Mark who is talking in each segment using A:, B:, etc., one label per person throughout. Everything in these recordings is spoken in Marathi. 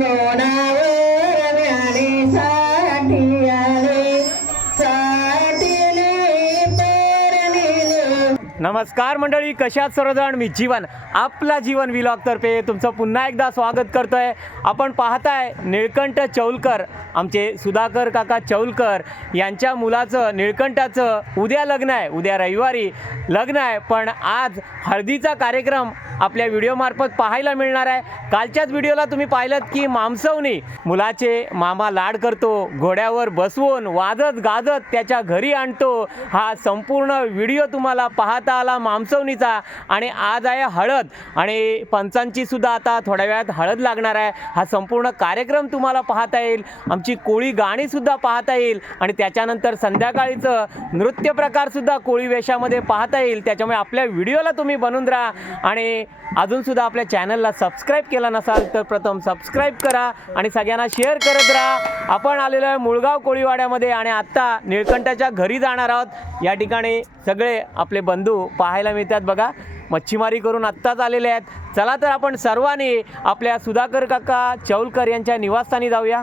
A: করুণা
B: नमस्कार मंडळी कशात सर्वजण? मी जीवन आपला जीवन विलॉग तर्फे तुमचं पुन्हा एकदा स्वागत करतोय. आपण पाहताय निळकंठ चौलकर आमचे सुधाकर काका चौलकर यांच्या मुलाचं निळकंठाचं उद्या लग्न आहे उद्या रविवारी लग्न आहे. पण आज हळदीचा कार्यक्रम आपल्या व्हिडिओमार्फत पाहायला मिळणार आहे. कालच्याच व्हिडिओला तुम्ही पाहिलं की मामसवनी मुलाचे मामा लाड करतो घोड्यावर बसवून वाजत गाजत त्याच्या घरी आणतो. हा संपूर्ण व्हिडिओ तुम्हाला पाहता आला मामसवनीचा आणि आज आहे हळद. आणि पंचांची सुद्धा आता थोड्या वेळात हळद लागणार आहे. हा संपूर्ण कार्यक्रम तुम्हाला पाहता येईल. आमची कोळी गाणीसुद्धा पाहता येईल. आणि त्याच्यानंतर संध्याकाळीचं नृत्य प्रकारसुद्धा कोळी वेशामध्ये पाहता येईल. त्याच्यामुळे आपल्या व्हिडिओला तुम्ही बनून राहा. आणि अजूनसुद्धा आपल्या चॅनलला सबस्क्राईब केला नसाल तर प्रथम सबस्क्राईब करा. आणि सगळ्यांना शेअर करत राहा. आपण आलेलो आहे मुळगाव कोळीवाड्यामध्ये. आणि आत्ता निळकंठाच्या घरी जाणार आहोत. या ठिकाणी सगळे आपले बंधू पाहायला मिळतात बघा. मच्छीमारी करून आत्ताच आलेले आहेत. चला तर आपण सर्वांनी आपल्या सुधाकर काका चौलकर यांच्या निवासस्थानी जाऊया.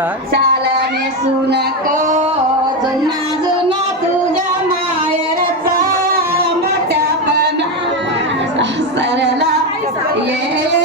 A: मला चालने सुनक जुना जुना तुझ्या मायरचा मोठ्यापणा सरला ये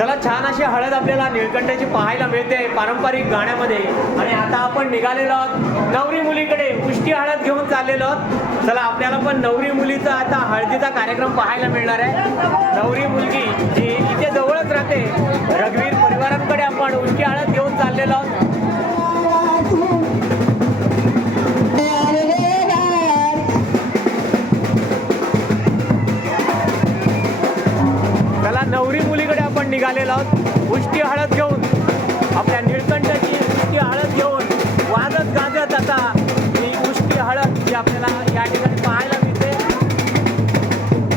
A: त्याला छान अशी हळद
C: आपल्याला निळकंठाची पाहायला मिळते पारंपरिक गाण्यामध्ये. आणि आता आपण निघालेलो आहोत नवरी मुलीकडे. उष्टी हळद घेऊन चाललेलो आहोत. चला आपल्याला पण नवरी मुलीचा आता हळदीचा कार्यक्रम पाहायला मिळणार आहे. नवरी मुलगी जी इथे जवळच राहते. रघुवीर परिवारांकडे आपण उष्टी हळद घेऊन चाललेलो आहोत. नवरी मुलीकडे निघालेलो आहोत. उष्टी हळद घेऊन आपल्या निळकंठाची उष्टी हळद घेऊन वाजत गाजत आता ही उष्टी हळद जी आपल्याला या ठिकाणी पाहायला मिळते.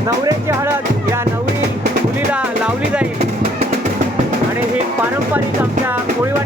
C: नवऱ्याची हळद या नवरी मुलीला लावली जाईल. आणि हे पारंपरिक आमच्या कोळीवाड्यातली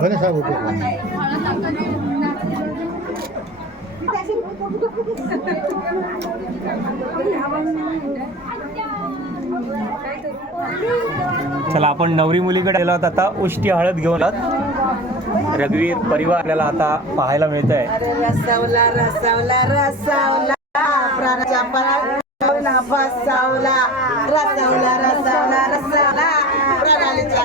D: गणेश साहेब उभे.
C: चला आपण नवरी मुलीकडे आहोत. आता उष्टी हळद घेऊन आहोत. रघुवीर परिवार आपल्याला आता पाहायला मिळत आहे
B: रसावला रसावला रसावला. प्रणालीच्या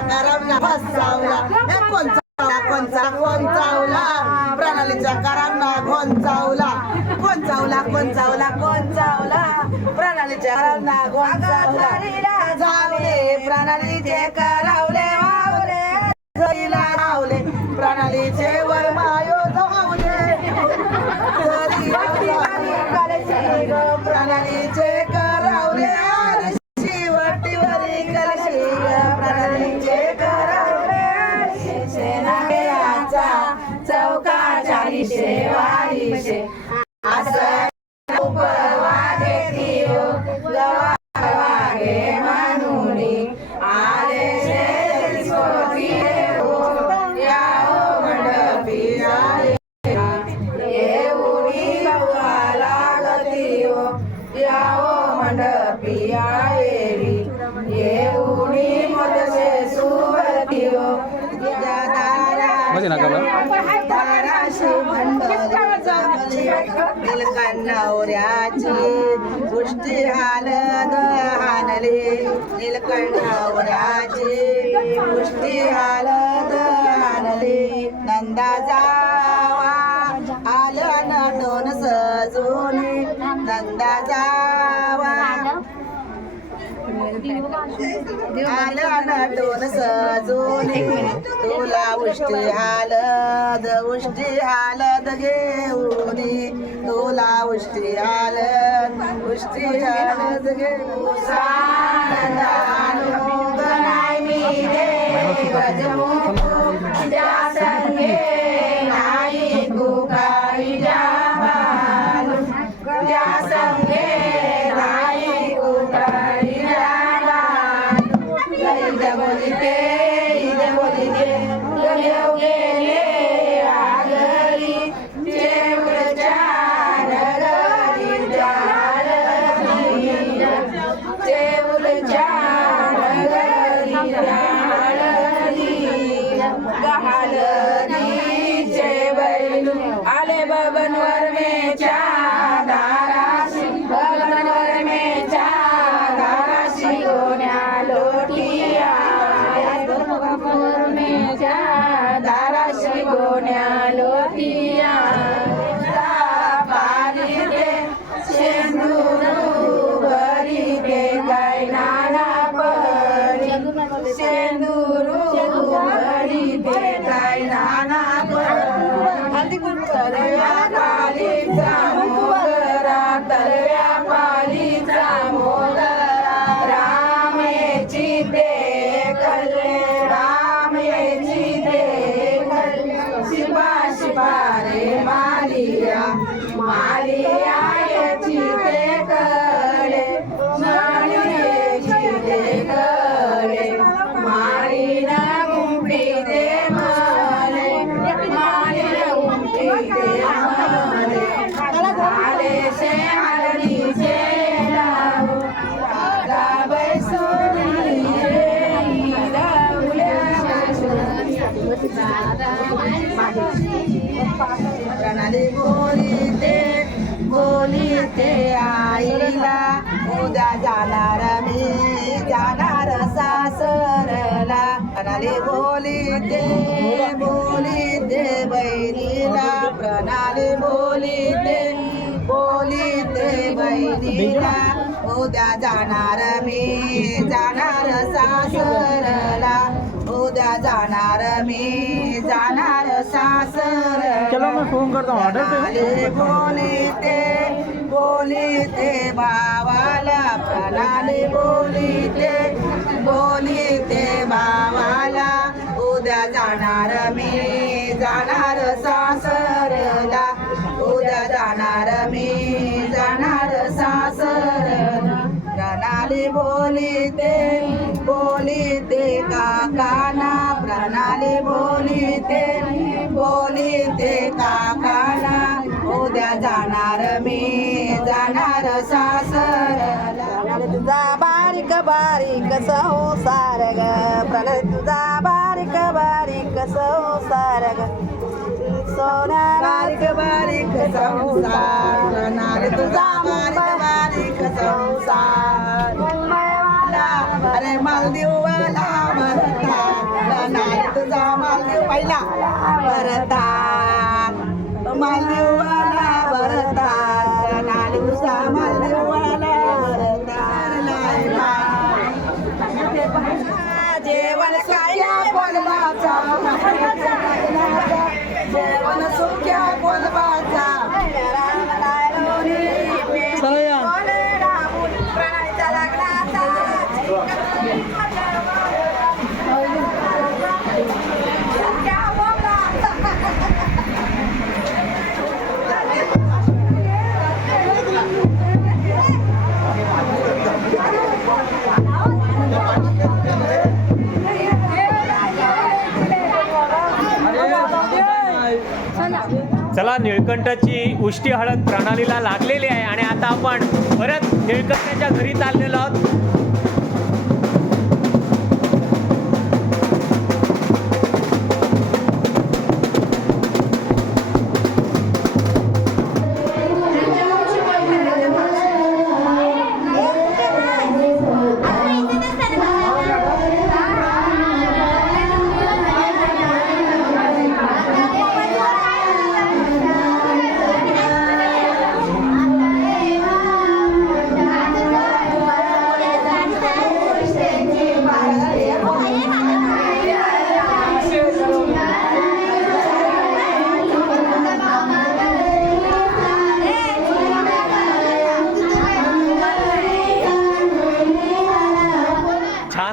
B: कोण चावला कोण चावला प्रणालीच्या प्रणालीच्या जावले प्रणालीचे करावले वावले. घरीला रावले प्रणालीचे वर मायो प्रणालीचे दाराशी ना निलकंठावऱ्याची पुष्टी हालद हानले. निलकंठावऱ्याची पुष्टी हालद हानले. नंदा आलं नटून तुला उष्टी हालद उष्टी हालद घेऊन तुला उष्टी हालद उष्टी हालद घेऊन मी देव जमू त्या संगे बहिणीला प्रणाली बोलीते बोलीते बहिणीला उद्या जाणार मी जाणार सासरला. उद्या जाणार मी जाणार
D: मैं फोन करता
B: बोलीते बोलीते बावाला प्रणाली बोलीते बोलीते बावाला उद्या जाणार मी जाणार सासरला. उद्या जाणार मी. जाणार सासरला. प्रणाली बोलीते बोलीते काकाना. प्रणाली बोलीते का काकाना. उद्या जाणार मी. जाणार सासरला. तुझा बारीक बारीक संसार ग. प्रणाली तुझा बारीक संसार ग. सोना बारीक बारीक संसार. प्रणाली तुझा बारीक बारीक संसार. अरे मालदीववाला
D: चला
C: निळकंठची उष्टी हळद प्रणालीला लागलेली आहे आणि आता आपण परत निळकंठाच्या घरी चाललेलो आहोत.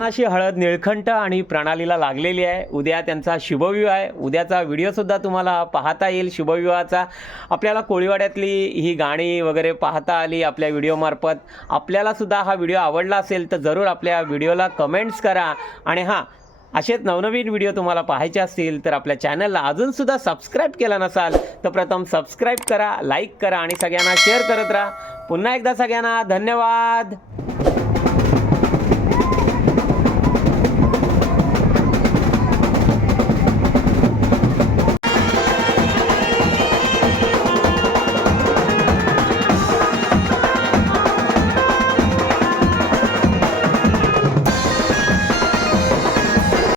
C: अशी हळद निळखंठ आणि प्रणालीला लागलेली आहे. उद्या त्यांचा शुभविवाह आहे. उद्याचा व्हिडिओसुद्धा तुम्हाला पाहता येईल शुभविवाहाचा. आपल्याला कोळीवाड्यातली ही गाणी वगैरे पाहता आली आपल्या व्हिडिओमार्फत आपल्यालासुद्धा हा व्हिडिओ आवडला असेल तर जरूर आपल्या व्हिडिओला कमेंट्स करा. आणि हां असेच नवनवीन व्हिडिओ तुम्हाला पाहायचे असतील तर आपल्या चॅनलला अजूनसुद्धा सबस्क्राईब केला नसाल तर प्रथम सबस्क्राईब करा लाईक करा आणि सगळ्यांना शेअर करत राहा. पुन्हा एकदा सगळ्यांना धन्यवाद.